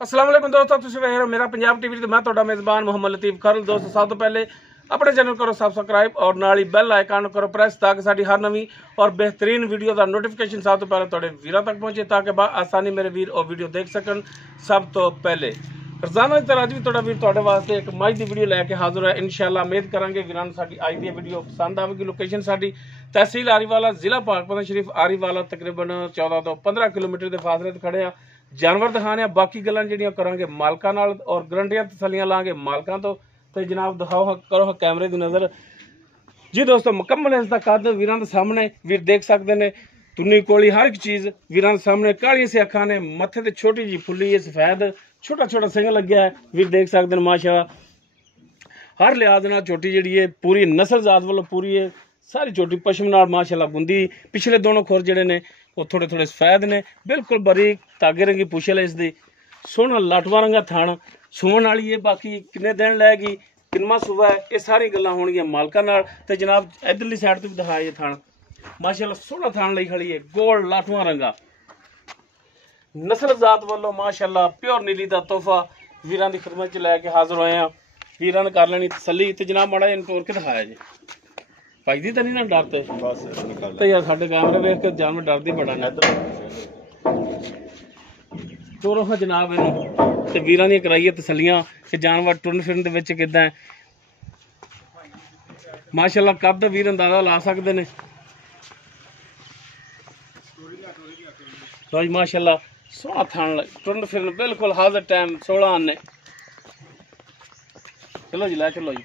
अस्सलाम वालेकुम दोस्तों, तुसीं वेख रहे हो मेरा पंजाब टीवी ते मैं तुहाडा मेज़बान मोहम्मद लतीफ खरल। दोस्तों सब तो पहले अपने चैनल करो सबसक्राइब और नाल ही बैल आइकन करो प्रेस ताकि साडी हर नवीं और बेहतरीन वीडियो का नोटिफिकेशन सब तो पहले तुहाडे वीरां तक पहुंचे ताकि आसानी मेरे वीर और वीडियो देख सकन। सब तो पहले रोजाना की तरह अज भी तुहाडा वीर तुहाडे वास्ते एक मज की वीडियो लैके हाजिर है। इंशाअल्लाह उम्मीद करांगे वीरां नूं साडी अज दी वीडियो पसंद आवेगी। लोकेशन साडी तहसील आरीवाला, जिला पाकपतन शरीफ आरीवाला, तकरीबन 14 तो 15 किलोमीटर के फासले ते खड़े आ। जानवर दिखाने बाकी गल्लां जिहड़ियां करांगे मालकां नाल और गरंटियां तसल्लियां लांगे मालकां तो। ते जनाब दिखाओ करो कैमरे की नज़र जी। दोस्तों मुकम्मल इसका कद वीरां दे सामने वीर देख सकते हैं। तुन्नी कोली हर एक चीज़ वीरां दे सामने। कालियां से अखां ने, मत्थे ते छोटी जी फुल्ली है सफेद, छोटा छोटा सिंग लग्या है वीर देख सकते हैं। माशाअल्लाह हर लिहाज नाल चोटी जिहड़ी है पूरी नस्ल जात वालों पूरी है। सारी चोटी पशम नाल माशाअल्लाह बुंदी। पिछले दोनों खुर जिहड़े ने वो थोड़े थोड़े सफेद ने, बिल्कुल बारीक धागे रंगी पुछल है इसकी। सोहना लाटवा रंगा थान सुवन वाली है। बाकी किन्ने दिन लैगी, किन्ना सूबा है, ये सारी गल्लां होणगियां मालकां नाल। ते जनाब इधरली साइड तो भी दिखाया ये थान माशाअल्लाह सोहना थान लई खड़ी है, गोल लाटवा रंगा नस्ल जात वालों माशाअल्लाह प्योर नीली दा तोहफा वीरां दी खिदमत च लैके हाजिर होए हैं। वीरां ने कर लेनी तसल्ली। ते जनाब माड़ा जिहा तोड़ के दिखाया जी भाईदी तो नहीं ना डरते बस तो यार साढ़े कैमरे वेख के जानवर डरदी बड़ा ने तोरो हाँ जनाब इनू ते वीरां दी कराइए तसल्लियां कि जानवर टुरन फिरन दे विच किदां है। माशाअल्लाह कद वीर अंदाजा ला सकते ने। तो माशाअल्लाह सोहना थान टुरन फिरन बिल्कुल हाजिर टाइम 16 आने। चलो जी लै चलो जी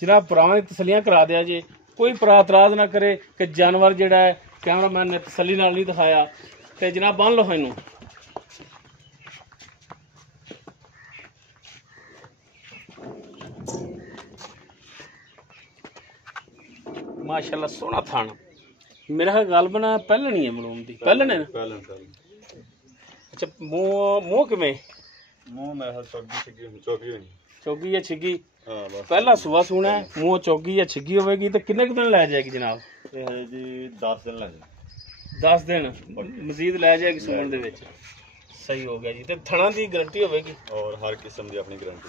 जनाब भरावां दी तसल्लियां करा दिया जी। कोई भरा इतराज ना करे कि जानवर जिहड़ा है कैमरामैन ने तसल्ली नाल नहीं दिखाया। ते जनाब बन लो इनू माशाअल्लाह सोहना थान। मेरा गल बना पहले नहीं है मलूम दी पहले ने अच्छा मुंह किवें मुंह मैं चौकी चौगी या छिगी पहला सुबह सुना है मुंह चौगी या छिगी होगी तो किन्ने दिन लै जाएगी जनाब? जी 10 दिन लग 10 दिन मजीद लै जाएगी सुमन दे विच। सही हो गया जी। ते थणा दी गारंटी होगी और हर किस्म की अपनी गारंटी।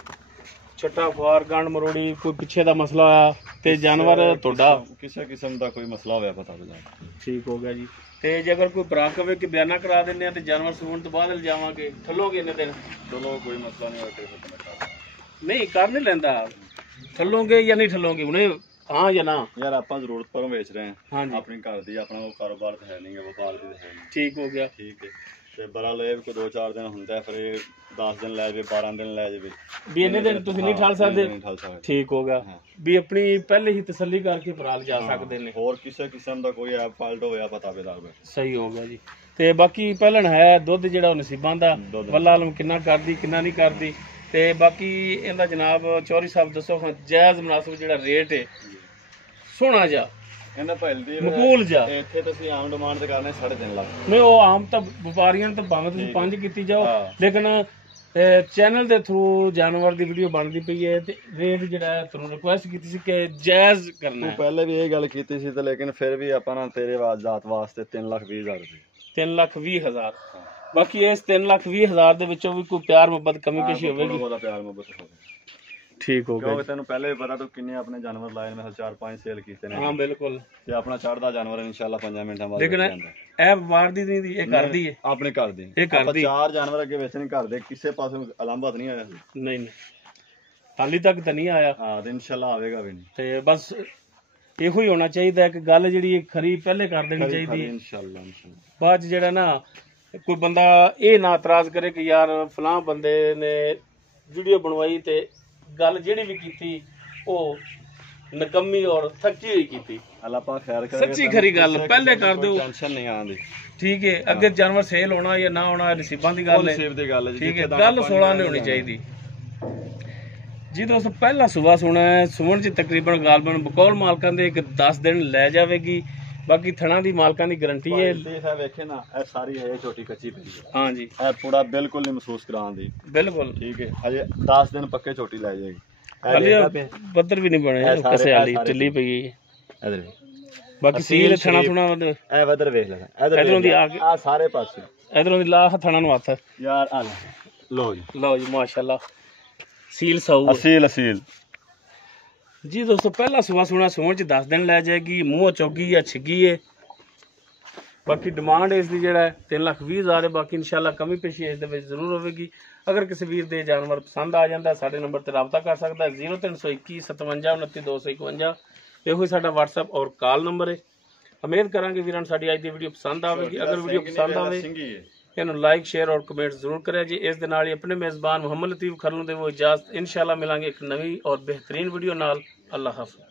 छट्टा फार गंड मरोड़ी कोई पिछे दा मसला आया ते जानवर तोड़ा किसी किस्म का कोई मसला होया पता लगा ठीक हो गया जी। ते जे अगर कोई भरा कवे कि बयाना करा देने ते जानवर सुमन तो बाद जावांगे थलोगे इन्ने दिन? चलो कोई मसला नहीं होता नहीं कर नहीं लेंदा ठलोगे या नहीं ठलोगे उन्हें हाँ या ना? यार आप जरूरत पर बेच रहे हैं। हाँ जी अपनी घर दी अपना वो कारोबार तो है नहीं है, व्यापार भी है नहीं। ठीक हो गया ठीक है ते बड़ा ले को 2-4 दिन होंदा है फिर 10 दिन ले जाए 12 दिन ले जाए भी इन्ने दिन तुसीं नहीं ठल सकदे। ठीक हो गया भी अपनी पहले ही तसल्ली करके भरा जा सकते ने और किसी किस्म का कोई ऐप फाल्ट होया पता बेदार सही हो गया जी। ते बाकी पहलन है दुध जिहड़ा नसीबां दा वल्ला आलम किन्ना करदी किन्ना नहीं करदी। ते बाकी इहदा जनाब चौधरी साहब दसो जायज़ मुनासिब जिहड़ा रेट है सोहना जा मकबूल जा। इत्थे तुसीं आम डिमांड ते करने 3.5 लाख नहीं वो आम तो व्यापारियों तो भावें तुसीं 5 कीती जाओ लेकिन चैनल के थ्रू जानवर की वीडियो बनती पई है ते रेट जिहड़ा तुहानूं रिक्वेस्ट कीती सी कि जायज़ करना है। पहले भी यही गल कीती सी ते लेकिन फिर भी आपां ना तेरे जात वास्ते 3,20,000 रुपए 3,20,000 बाकी इस 3,20,000 दे विचों भी कोई प्यार मुहब्बत कमी पेशी होगी प्यार मुहब्बत होगी ठीक हो गया। तेन पहले भी पता तू किन्ने अपने जानवर लाए मैं 4-5 सेल कीते ने। हाँ बिल्कुल ते अपना चढ़दा जानवर इंशाल्लाह 5 मिनटां बाद लेकिन ए व्यापार दी नहीं ए कर दी है अपने घर दी ए कर दी 4 जानवर अगे बेचने घर दे किसी पासों अलामत नहीं आया नहीं हाली तक तो नहीं आया। हां ते इंशाल्लाह आवेगा भी नहीं ते बस ਇਹੋ ਹੀ ਹੋਣਾ ਚਾਹੀਦਾ ਹੈ कि गल ਜਿਹੜੀ खरी पहले कर देनी चाहिए इंशाल्लाह बाद ਜਿਹੜਾ ना कोई बंदा ये ना इतराज करे कि यार फलां बंदे ने वीडियो बनवाई ते गल ਜਿਹੜੀ भी की वो नकम्मी और थकी हुई की। अल्लाह पाक खैर करे सच्ची खरी गल पहले कर दो टेंशन नहीं आंदी ठीक है। अगे जानवर सेल होना या ना होना नसीबां दी गल है ठीक है। गल 16 नहीं होनी चाहिए जी। दोस्तों पहला सुबह सुना है सुमन च तकरीबन गालबन बकौल मालकां दे 10 दिन लै जाएगी। बाकी थणा दी मालकां दी गारंटी है वेखे ना ए सारी है छोटी कच्ची पई है। हाँ जी ए पूरा बिल्कुल नहीं महसूस करांदी बिल्कुल ठीक है। अजे 10 दिन पक्के छोटी लै जाएगी। हाली बदर भी नहीं बने कसे वाली टिल्ली पई है इधर बाकी सील थणा थुणा ए वदर वेख ले इधरों दी आ सारे पासे ਇਧਰੋਂ ਦੀ ਲਾ ਹੱਥਾਂ ਨੂੰ ਹੱਥ ਯਾਰ ਆ ਲੋ ਜੀ ਲਓ ਜੀ ਮਾਸ਼ਾਅੱਲਾ ਸੀਲ ਸਾਊ ਅਸੀਲ ਅਸੀਲ ਜੀ ਦੋਸਤੋ ਪਹਿਲਾ ਸੂਆ ਸੋਣਾ ਸੂਣ ਚ 10 ਦਿਨ ਲੈ ਜਾਏਗੀ ਮੂੰਹ ਚੌਗੀ ਜਾਂ ਛਿੱਗੀ ਹੈ ਬਾਕੀ ਡਿਮਾਂਡ ਇਸ ਦੀ ਜਿਹੜਾ 3,20,000 ਹੈ ਬਾਕੀ ਇਨਸ਼ਾਅੱਲਾ ਕਮੀ ਪੇਸ਼ੀ ਇਸ ਦੇ ਵਿੱਚ ਜ਼ਰੂਰ ਹੋਵੇਗੀ ਅਗਰ ਕਿਸੇ ਵੀਰ ਦੇ ਜਾਨਵਰ ਪਸੰਦ ਆ ਜਾਂਦਾ ਸਾਡੇ ਨੰਬਰ ਤੇ ਰਾਬਤਾ ਕਰ ਸਕਦਾ ਹੈ 0321 57 29 251 ਇਹੋ ਹੀ ਸਾਡਾ WhatsApp ਔਰ ਕਾਲ ਨੰਬਰ ਹੈ ਉਮੀਦ ਕਰਾਂਗੇ ਵੀਰਾਂ ਨੂੰ ਸਾਡੀ ਅੱਜ ਦੀ ਵੀਡੀਓ ਪਸੰਦ ਆਵੇਗੀ ਅਗਰ ਵੀਡੀਓ ਪਸੰਦ ਆਵੇ ਇਹਨੂੰ ਲਾਈਕ ਸ਼ੇਅਰ ਔਰ ਕਮੈਂਟ ਜ਼ਰੂਰ ਕਰਿਆ ਜੀ ਇਸ ਦੇ ਨਾਲ ਹੀ ਆਪਣੇ ਮੇਜ਼ਬਾਨ ਮੁਹੰਮਦ ਲਤੀਫ ਖਰਲ ਨੂੰ ਦੇਵੋ ਇਜਾਜ਼ਤ ਇਨਸ਼ਾਅੱਲਾ ਮਿਲਾਂਗੇ ਇੱਕ ਨਵੀਂ ਔਰ ਬਿਹਤਰੀਨ ਵੀਡੀਓ ਨਾਲ ਅੱਲਾਹ ਹਾਫਿਜ਼